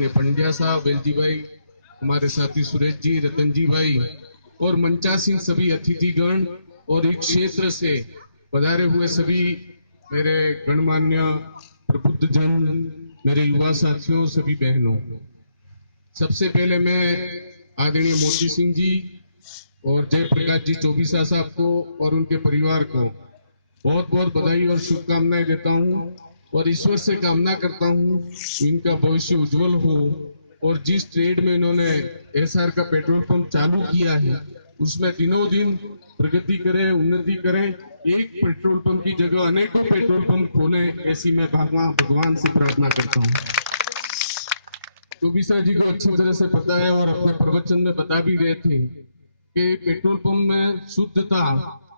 आदरणीय पंड्या साहब, वेलजी भाई, हमारे साथी सुरेश जी, रतन जी भाई और मंचासीन सभी अतिथिगण और इस क्षेत्र से पधारे हुए सभी मेरे गणमान्य प्रबुद्ध जन, मेरे युवा साथियों, सभी बहनों, सबसे पहले मैं आदरणीय मोती सिंह जी और जयप्रकाश जी चौबीसा साहब को और उनके परिवार को बहुत बहुत बधाई और शुभकामनाएं देता हूं और ईश्वर से कामना करता हूं इनका भविष्य उज्जवल हो और जिस ट्रेड में इन्होंने एसआर का पेट्रोल पंप चालू किया है उसमें दिनों दिन प्रगति करें, उन्नति करें, एक पेट्रोल पंप की जगह अनेकों पेट्रोल पंप खोले, ऐसी मैं भगवान से प्रार्थना करता हूँ। चौबीसा जी को अच्छी तरह से पता है और अपने प्रवचन में बता भी रहे थे कि पेट्रोल पंप में शुद्धता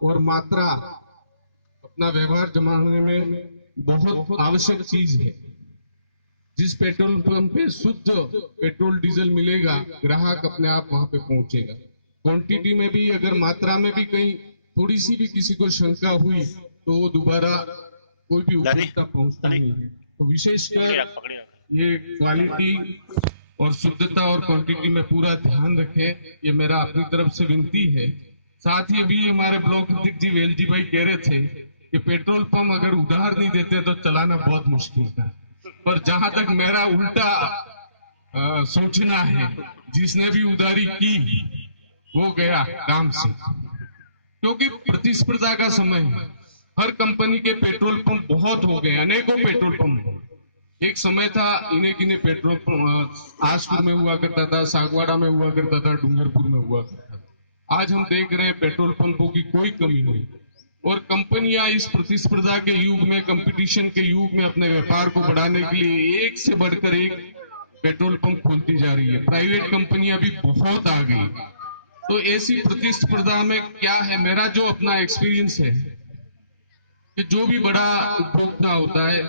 और मात्रा अपना व्यवहार जमाने में बहुत आवश्यक चीज है। जिस पेट्रोल पंप पे शुद्ध पेट्रोल डीजल मिलेगा, ग्राहक अपने आप वहां पे पहुंचेगा। क्वांटिटी में भी अगर मात्रा में भी कहीं थोड़ी सी भी किसी को शंका हुई तो वो दोबारा कोई भी उपभोक्ता पहुंचता नहीं है। तो विशेषकर ये क्वालिटी और शुद्धता और क्वांटिटी में पूरा ध्यान रखें, ये मेरा अपनी तरफ से विनती है। साथ ही भी हमारे ब्लॉक अध्यक्ष जी वेलजी भाई कह रहे थे कि पेट्रोल पंप अगर उधार नहीं देते तो चलाना बहुत मुश्किल था, पर जहां तक मेरा उल्टा सोचना है, जिसने भी उधारी की वो गया काम से, क्योंकि प्रतिस्पर्धा का समय है। हर कंपनी के पेट्रोल पंप बहुत हो गए, अनेकों पेट्रोल पंप। एक समय था इन्हें किन्हें पेट्रोल पंप आसपुर में हुआ करता था, सागवाड़ा में हुआ करता था, डूंगरपुर में हुआ करता था। आज हम देख रहे हैं पेट्रोल पंपों की कोई कमी नहीं और कंपनियां इस प्रतिस्पर्धा के युग में, कंपटीशन के युग में अपने व्यापार को बढ़ाने के लिए एक से बढ़कर एक पेट्रोल पंप खोलती जा रही है। प्राइवेट कंपनियां भी बहुत आ गई। तो ऐसी प्रतिस्पर्धा में क्या है, मेरा जो अपना एक्सपीरियंस है कि जो भी बड़ा उपभोक्ता होता है,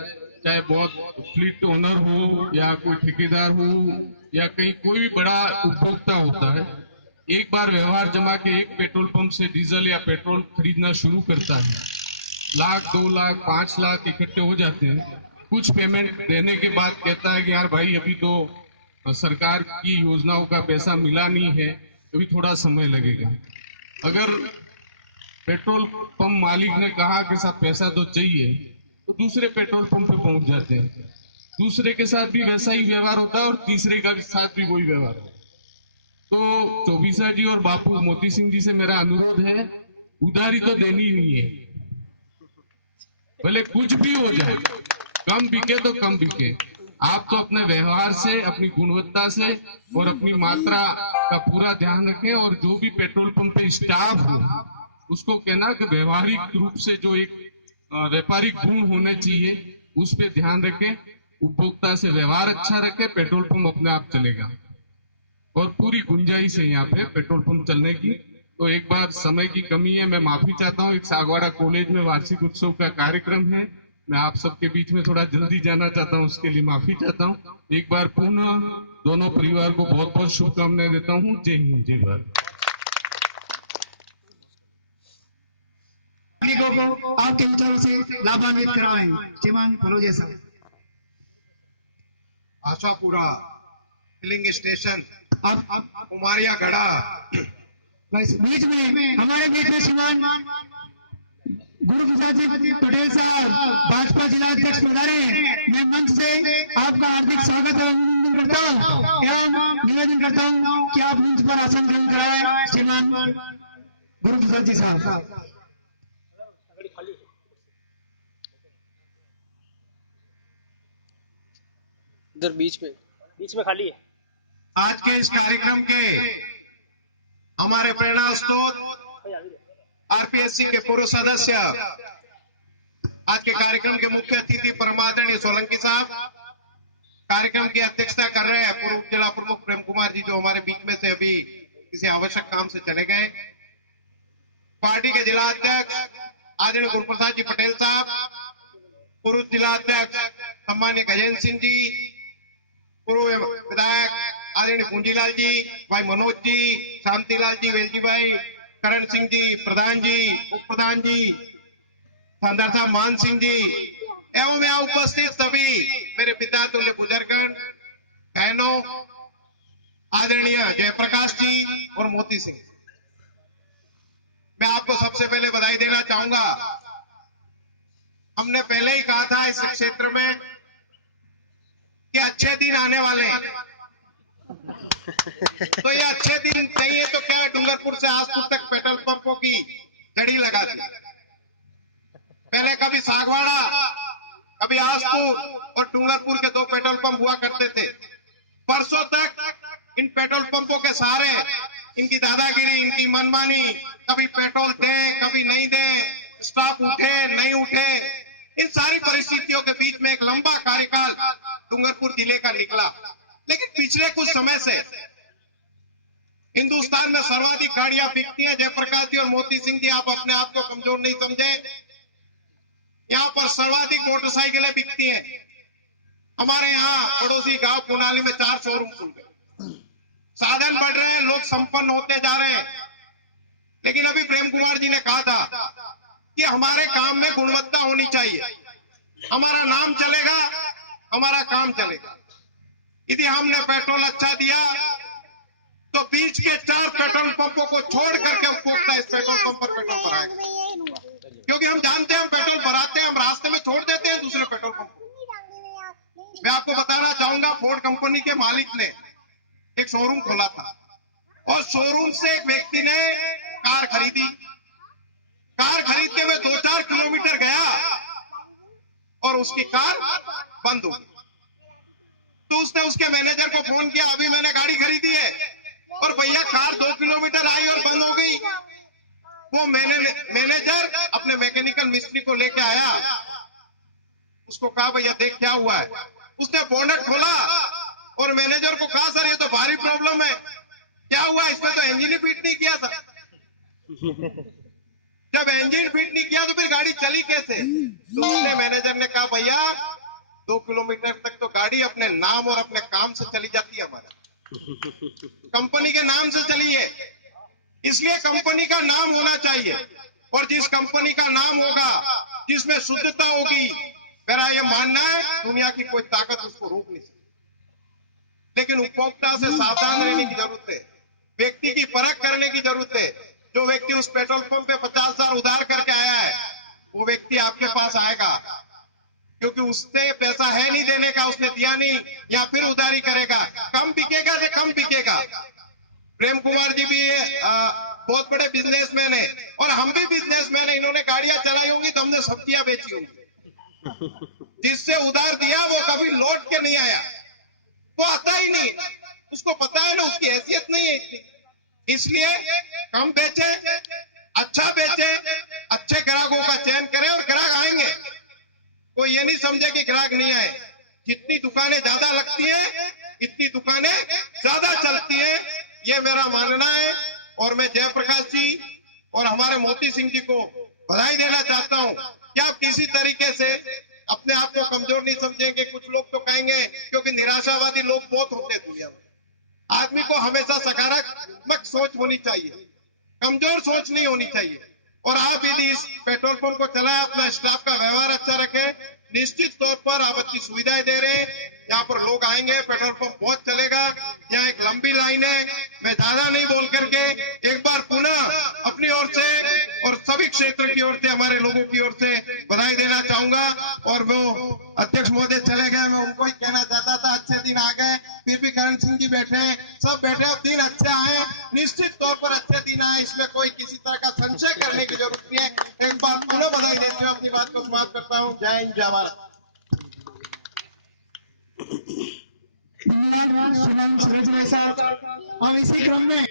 चाहे बहुत फ्लीट ओनर हो या कोई ठेकेदार हो या कहीं कोई भी बड़ा उपभोक्ता होता है, एक बार व्यवहार जमा के एक पेट्रोल पंप से डीजल या पेट्रोल खरीदना शुरू करता है, लाख 2 लाख 5 लाख इकट्ठे हो जाते हैं। कुछ पेमेंट देने के बाद कहता है कि यार भाई अभी तो सरकार की योजनाओं का पैसा मिला नहीं है, अभी थोड़ा समय लगेगा। अगर पेट्रोल पंप मालिक ने कहा कि साहब पैसा तो चाहिए, तो दूसरे पेट्रोल पंप पे पहुंच जाते हैं। दूसरे के साथ भी वैसा ही व्यवहार होता है और तीसरे का साथ भी वही व्यवहार होता है। तो चौबीसा जी और बापू मोती सिंह जी से मेरा अनुरोध है, उधारी तो देनी ही नहीं है, भले कुछ भी हो जाए, कम बिके तो कम बिके, आप तो अपने व्यवहार से, अपनी गुणवत्ता से और अपनी मात्रा का पूरा ध्यान रखें। और जो भी पेट्रोल पंप पे स्टाफ हो उसको कहना कि व्यवहारिक रूप से जो एक व्यापारिक गुण होने चाहिए उस पे ध्यान रखें, उपभोक्ता से व्यवहार अच्छा रखें, पेट्रोल पंप अपने आप चलेगा और पूरी गुंजाइश है यहाँ पे पेट्रोल पंप चलने की। तो एक बार समय की कमी है, मैं माफी चाहता हूँ। एक सागवाड़ा कॉलेज में वार्षिक उत्सव का कार्यक्रम है, मैं आप सबके बीच में थोड़ा जल्दी जाना चाहता हूँ, उसके लिए माफी चाहता हूँ। एक बार पुनः दोनों परिवार को बहुत बहुत शुभकामनाएं देता हूँ। जय हिंद, जय भारत। को आपके विचारों से लाभान्वित कराएं। श्रीमान फलोजे साहब। आशापुरा फिलिंग स्टेशन, अब उमारिया गढ़ा, बीच में हमारे बीच में श्रीमान गुरु प्रसाद जी पटेल साहब भाजपा जिला अध्यक्ष पधारे। मैं मंच से आपका हार्दिक स्वागत और अभिनंदन करता हूँ एवं निवेदन करता हूँ कि आप मंच पर आसन ग्रहण कराएं। श्रीमान गुरु प्रसाद जी साहब। इधर बीच में खाली है। आज के इस कार्यक्रम के हमारे प्रेरणा स्रोत आरपीएससी के पूर्व सदस्य, आज के कार्यक्रम के मुख्य अतिथि परमादरणीय सोलंकी साहब कार्यक्रम की अध्यक्षता कर रहे हैं। पूर्व जिला प्रमुख प्रेम कुमार जी जो हमारे बीच में से अभी किसी आवश्यक काम से चले गए। पार्टी के जिला अध्यक्ष आदरणीय गुरु प्रसाद जी पटेल साहब, पूर्व जिला अध्यक्ष सम्मान्य गजेंद्र सिंह जी, पूर्व विधायक आदरणीय पूंजीलाल जी, भाई मनोज जी, शांतिलाल जी, वेलजी भाई, करण सिंह जी, प्रधान जी, उप प्रधान जी, शानदार साहब मान सिंह जी एवं यहाँ उपस्थित सभी मेरे पिता तुल्य बुजुर्गगण, बहनों, आदरणीय जयप्रकाश जी और मोती सिंह, मैं आपको सबसे पहले बधाई देना चाहूंगा। हमने पहले ही कहा था इस क्षेत्र में कि अच्छे दिन आने वाले हैं, तो ये अच्छे दिन नहीं है तो क्या, डूंगरपुर से आसपुर तक पेट्रोल पंपों की जड़ी लगा दी। पहले कभी सागवाड़ा, कभी आसपुर और डूंगरपुर के 2 पेट्रोल पंप हुआ करते थे। परसों तक इन पेट्रोल पंपों के सहारे इनकी दादागिरी, इनकी मनमानी, कभी पेट्रोल दे कभी नहीं दे, स्टॉक उठे नहीं उठे, इन सारी परिस्थितियों के बीच में एक लंबा कार्यकाल डूंगरपुर जिले का निकला। लेकिन पिछले कुछ समय से हिंदुस्तान में सर्वाधिक गाड़ियां बिकती हैं। जयप्रकाश जी और मोती सिंह जी, आप अपने आप को कमजोर नहीं समझे, यहाँ पर सर्वाधिक मोटरसाइकिलें बिकती हैं। हमारे यहाँ पड़ोसी गांव कुनाली में 4 शोरूम खुल गए, साधन बढ़ रहे हैं, लोग संपन्न होते जा रहे हैं। लेकिन अभी प्रेम कुमार जी ने कहा था कि हमारे काम में गुणवत्ता होनी चाहिए, हमारा नाम चलेगा, हमारा काम चलेगा। यदि हमने पेट्रोल अच्छा दिया तो बीच के 4 पेट्रोल पंपों को छोड़ करके उपभोक्ता इस पेट्रोल पंप पर पेट्रोल भराएगा, क्योंकि हम जानते हैं हम पेट्रोल भराते हैं, हम रास्ते में छोड़ देते हैं दूसरे पेट्रोल पंप। मैं आपको बताना चाहूंगा, फोर्ड कंपनी के मालिक ने एक शोरूम खोला था और शोरूम से एक व्यक्ति ने कार खरीदी। कार खरीद के मैं 2-4 किलोमीटर गया और उसकी कार बंद हो गई। तो उसने उसके मैनेजर को फोन किया, अभी मैंने गाड़ी खरीदी है और भैया कार 2 किलोमीटर आई और बंद हो गई। वो मैनेजर अपने मैकेनिकल मिस्त्री को लेके आया, उसको कहा भैया देख क्या हुआ है। उसने बोनट खोला और मैनेजर को कहा सर ये तो भारी प्रॉब्लम है, क्या हुआ, इसमें तो इंजन ही फिट नहीं किया था। जब इंजन फिट नहीं किया तो फिर गाड़ी चली कैसे? तो उसने मैनेजर ने कहा भैया 2 किलोमीटर तक तो गाड़ी अपने नाम और अपने काम से चली जाती है, हमारा कंपनी के नाम से चली है, इसलिए कंपनी का नाम होना चाहिए। और जिस कंपनी का नाम होगा, जिसमें शुद्धता होगी, मेरा ये मानना है दुनिया की कोई ताकत उसको रोक नहीं सकती। लेकिन उपभोक्ता से सावधान रहने की जरूरत है, व्यक्ति की परख करने की जरूरत है। जो व्यक्ति उस पेट्रोल पंप पे 50,000 उधार करके आया है, वो व्यक्ति आपके पास आएगा क्योंकि उसने पैसा है नहीं देने का, उसने दिया नहीं, या फिर उधारी करेगा, कम बिकेगा से कम बिकेगा। प्रेम कुमार जी भी बहुत बड़े बिजनेसमैन है और हम भी बिजनेसमैन है। इन्होंने गाड़ियां चलाई होंगी तो हमने सब्जियां बेची होंगी। जिससे उधार दिया वो कभी लौट के नहीं आया, वो आता ही नहीं, उसको पता है ना उसकी हैसियत नहीं है इतनी। इसलिए कम बेचे, अच्छा बेचे, अच्छे ग्राहकों का चयन करें और ग्राहक आएंगे। कोई ये नहीं समझे कि ग्राहक नहीं आए। जितनी दुकानें ज्यादा लगती हैं, इतनी दुकानें ज्यादा चलती हैं, ये मेरा मानना है। और मैं जयप्रकाश जी और हमारे मोती सिंह जी को बधाई देना चाहता हूं कि आप किसी तरीके से अपने आप को कमजोर नहीं समझेंगे। कुछ लोग तो कहेंगे, क्योंकि निराशावादी लोग बहुत होते हैं दुनिया में। आदमी को हमेशा सकारात्मक सोच होनी चाहिए, कमजोर सोच नहीं होनी चाहिए। और आप यदि इस पेट्रोल पंप को चलाएं, अपना स्टाफ का व्यवहार अच्छा रखें, निश्चित तौर पर आप अच्छी सुविधाएं दे रहे हैं। यहाँ पर लोग आएंगे, पेट्रोल पंप बहुत चलेगा। यहाँ एक लंबी लाइन है। मैं ज्यादा नहीं बोल करके एक बार पुनः अपनी ओर से और सभी क्षेत्र की ओर से, हमारे लोगों की ओर से बधाई देना चाहूंगा। और वो अध्यक्ष महोदय चले गए, मैं उनको ही कहना चाहता था अच्छे दिन आ गए, फिर भी करण सिंह जी बैठे हैं, सब बैठे हैं, दिन अच्छे आए, निश्चित तौर पर अच्छे दिन आए, इसमें कोई किसी तरह का संशय करने की जरूरत नहीं है। एक बार पुनः बधाई देते हुए अपनी बात को समाप्त करता हूँ। जय हिंद, जय भारत। धन्यवाद सलाम शहीद भाई साहब। हम इसी क्रम में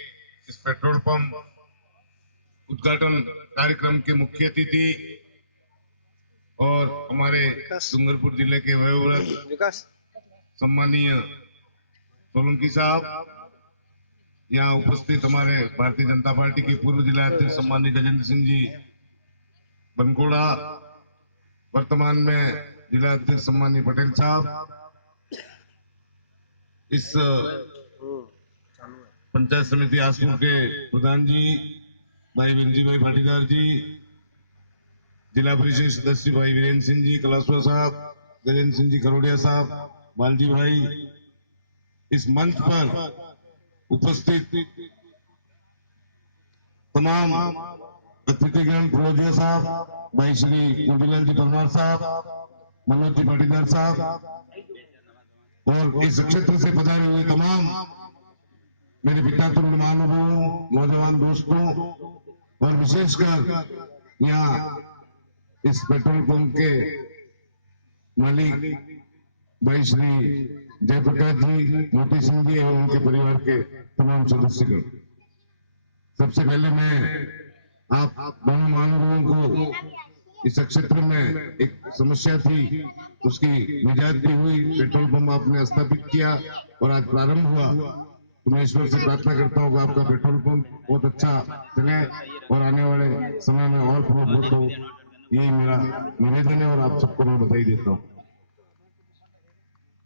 इस पेट्रोल पंप उद्घाटन कार्यक्रम के मुख्य अतिथि और हमारे डूंगरपुर जिले के वयोवृद्ध विकास सम्मानीय सोलंकी साहब, यहाँ उपस्थित हमारे भारतीय जनता पार्टी के पूर्व जिला अध्यक्ष सम्मानीय गजेंद्र सिंह जी बनकोड़ा, वर्तमान में जिला अध्यक्ष सम्मानीय पटेल साहब, इस पंचायत समिति आसपुर के प्रधान जी भाई विंजी भाई पाटीदार जी, जिला परिषद सदस्य भाई वीरेंद्र सिंह जी कलासवा साहब, गजेंद्र सिंह जी खरोड़िया साहब, बालजी भाई, इस मंच पर उपस्थित तमाम अतिथिगण, फिरोजिया साहब, भाई श्री गोविंदलाल जी परमार साहब, मनोज जी पाटीदार साहब और इस क्षेत्र से पधारे हुए तमाम मेरे पिता तरुण महानुभावों, नौजवान दोस्तों और विशेषकर यहाँ इस पेट्रोल पंप के मालिक भाई श्री जयप्रकाश जी, मोती सिंह जी एवं उनके परिवार के तमाम सदस्यगण, सबसे पहले मैं आप दोनों महानुभावों को इस क्षेत्र में एक समस्या थी, उसकी निजात हुई, पेट्रोल पंप आपने स्थापित किया और आज प्रारंभ हुआ, तो मैं ईश्वर से प्रार्थना करता हूँ कि आपका पेट्रोल पंप बहुत अच्छा चले और आने वाले समय में और प्रोग्रेस हो, यही मेरा निवेदन है और आप सबको मैं बधाई देता हूँ।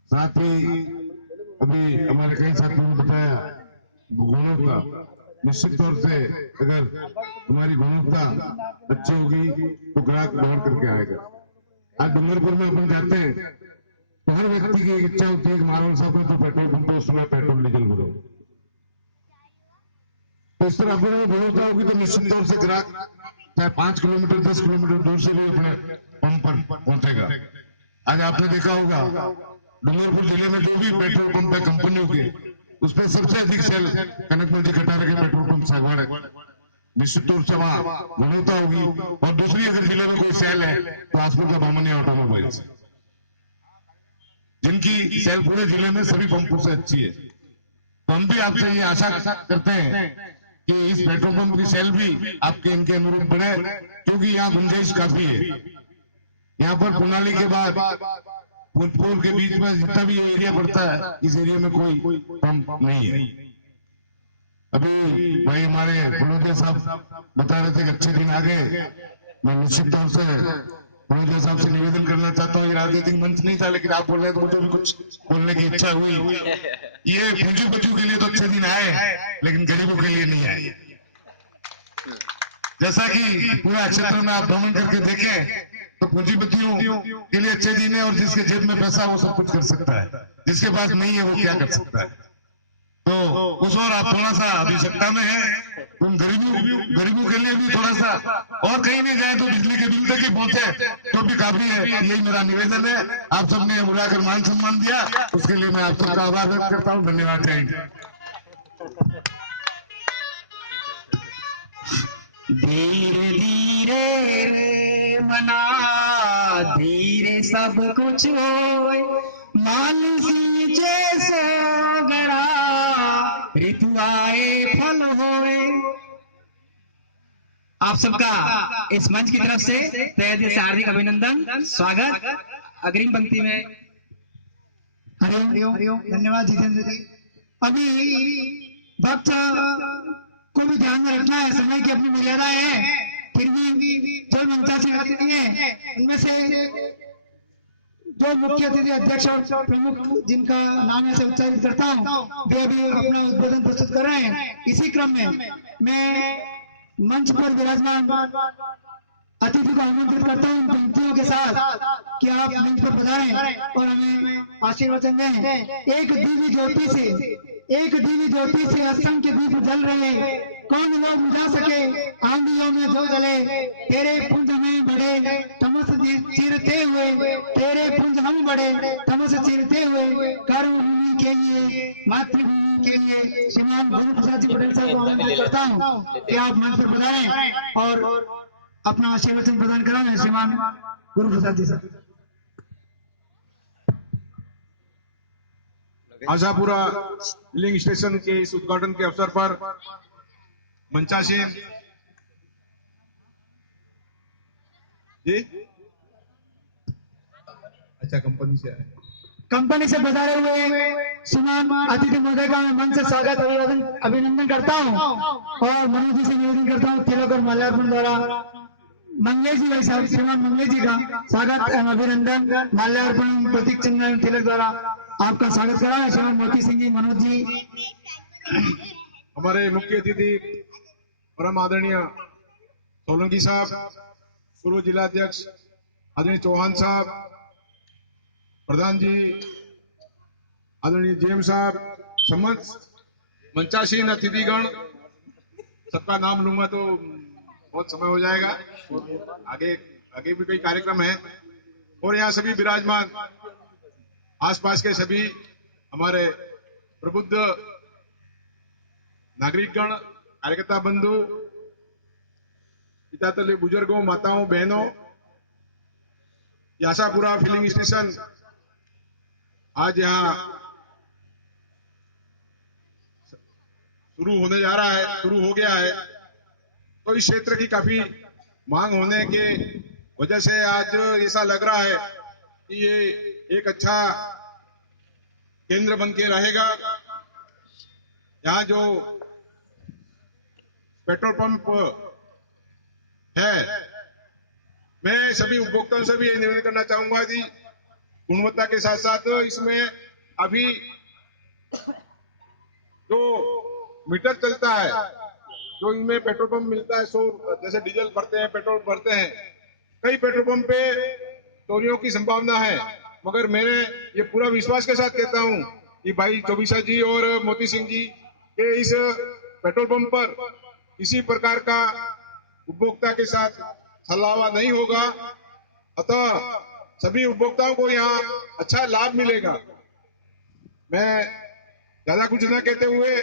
साथ ही अभी हमारे कई साथियों ने बताया गुणवत्ता, निश्चित तौर से अगर हमारी गुणवत्ता अच्छी होगी तो ग्राहक दौड़ करके आएगा। आज डूंगरपुर में अपन जाते हैं तो हर व्यक्ति की इच्छा होती है कि मारवाड़ साहब में तो पेट्रोल पंप है, उसमें पेट्रोल डीजल भरो। तो इस तरह अपने गुणवत्ता होगी तो निश्चित तौर से ग्राहक चाहे 5 किलोमीटर 10 किलोमीटर दूर से भी अपने पंप पर पहुंचेगा। आज आपने देखा होगा डूंगरपुर जिले में जो भी पेट्रोल पंप है कंपनियों के, उसमें सबसे अधिक सेल कनकपुर जी खटारा के पेट्रोल पंप सागवाड़ है। निश्चित तौर से वहां गुणवत्ता होगी। और दूसरी अगर जिले में कोई सेल है तो आसपुर का बामनी ऑटोमोबाइल्स, जिनकी सेल पूरे जिले में सभी पंपों से अच्छी है। तो हम भी आपसे ये आशा करते हैं कि इस पेट्रोल पंप की सेल भी आपके इनके अनुरूप बढ़े, क्योंकि यहाँ गुंजाइश काफी है। यहाँ पर पुनाली के बाद भोजपुर के बीच में जितना भी एरिया पड़ता है, इस एरिया में कोई पंप नहीं है। अभी भाई हमारे फिरोजिया साहब बता रहे थे कि अच्छे दिन आ गए। मैं निश्चित तौर से फिरोजिया साहब से निवेदन करना चाहता हूँ, ये राजनीतिक मंच नहीं था, लेकिन आप बोल रहे हैं तो मुझे भी कुछ बोलने की इच्छा हुई। ये पूंजी बच्चों के लिए तो अच्छे दिन आए, लेकिन गरीबों के लिए नहीं आए। जैसा कि पूरा क्षेत्र में आप भ्रमण करके देखें तो पूंजीपतियों के लिए अच्छे दिन है, और जिसके जेब में पैसा वो सब कुछ कर सकता है, जिसके पास नहीं है वो क्या कर सकता है। तो उस और आप थोड़ा सा आवश्यकता में है, तुम गरीबों के लिए भी थोड़ा सा और कहीं नहीं जाए तो बिजली के बिल तक ही पहुंचे तो भी काफी है। यही मेरा निवेदन है। आप सबने बुलाकर मान सम्मान दिया, उसके लिए मैं आप सबका आभार व्यक्त करता हूँ। धन्यवाद। जय हिंद। धीरे धीरे मना, धीरे सब कुछ होए, मानसी जैसो गड़ा, ऋतु आए फल होए। आप सबका इस मंच की तरफ से तहे दिल से हार्दिक अभिनंदन, स्वागत। अग्रिम पंक्ति में हरिओम। धन्यवाद जितेंद्र जी। अभी वक्त को भी ध्यान में रखना है, समय की अपनी मर्यादा है, फिर भी जो मंचासीन अतिथि है उनमें से जो मुख्य अतिथि अध्यक्ष और प्रमुख जिनका नाम ऐसे उच्चारित करता हूँ, वे अभी अपना उद्बोधन प्रस्तुत कर रहे हैं। इसी क्रम में मैं मंच पर विराजमान अतिथि को आमंत्रित करता हूँ पंक्तियों के साथ कि आप मंच पर पधारें और हमें आशीर्वचन दें। एक दिव्य ज्योति से असंख्य दीप जल रहे, कौन वो बुझा सके आंधियों में जो जले, तेरे पुंज में बड़े तमस चीरते हुए, तेरे पुंज हम बड़े तमस चीरते हुए, कर्मभूमि के लिए, मातृभूमि के लिए श्रीमान गुरु प्रसाद जी पटेल साहब को आमंत्रित करता हूँ कि आप मंच पर पधारें और अपना आशीर्वचन प्रदान कराएं। श्रीमान गुरु प्रसाद जी साहब। आशापुरा फिलिंग स्टेशन के इस उद्घाटन के अवसर पर मंचासीन जी, अच्छा कंपनी से पधारे हुए श्रीमान अतिथि महोदय का मैं मन से स्वागत अभिनंदन करता हूं और मनोज जी से निवेदन करता हूं तिलक और माल्यार्पण द्वारा मंगलेश जी भाई साहब, श्रीमान मंगलेश जी का स्वागत एवं अभिनंदन, माल्यार्पण प्रतीक चिन्ह तिलक द्वारा आपका स्वागत करा है। श्रीमान मोती सिंह जी, मनोज जी। हमारे मुख्य अतिथि परम आदरणीय सोलंकी साहब, पूर्व जिलाध्यक्ष आदरणीय चौहान साहब, प्रधान जी आदरणीय जेएम साहब, समस्त मंचासीन अतिथिगण, सबका नाम लूंगा तो बहुत समय हो जाएगा और आगे आगे भी कई कार्यक्रम है। और यहाँ सभी विराजमान आसपास के सभी हमारे प्रबुद्ध नागरिकगण, कार्यकर्ता बंधु, पितातली बुजुर्गों, माताओं, बहनों, ये आशापुरा फिलिंग स्टेशन आज यहाँ शुरू होने जा रहा है, शुरू हो गया है। तो इस क्षेत्र की काफी मांग होने के वजह से आज ऐसा लग रहा है कि ये एक अच्छा केंद्र बन के रहेगा। यहाँ जो पेट्रोल पंप है, मैं सभी उपभोक्ताओं से भी ये निवेदन करना चाहूंगा कि गुणवत्ता के साथ साथ इसमें अभी जो मीटर चलता है, जो इनमें पेट्रोल पंप मिलता है, 100 जैसे डीजल भरते हैं, पेट्रोल भरते हैं, कई पेट्रोल पंप पे चोरियों की संभावना है। मगर मैंने ये पूरा विश्वास के साथ कहता हूं कि भाई चौबीसा जी और मोती सिंह जी के इस पेट्रोल पंप पर किसी प्रकार का उपभोक्ता के साथ छलावा नहीं होगा, अतः सभी उपभोक्ताओं को यहाँ अच्छा लाभ मिलेगा। मैं ज्यादा कुछ न कहते हुए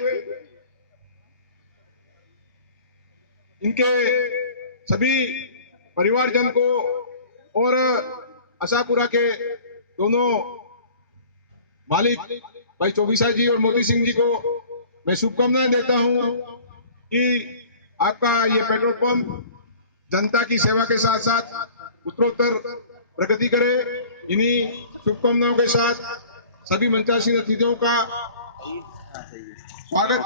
इनके सभी परिवारजन को और आशापुरा के दोनों मालिक भाई चौबीसा जी और मोती सिंह जी को मैं शुभकामनाएं देता हूं कि आपका ये पेट्रोल पंप जनता की सेवा के साथ साथ उत्तरोत्तर प्रगति करे। इन्हीं शुभकामनाओं के साथ सभी मंचासीन अतिथियों का स्वागत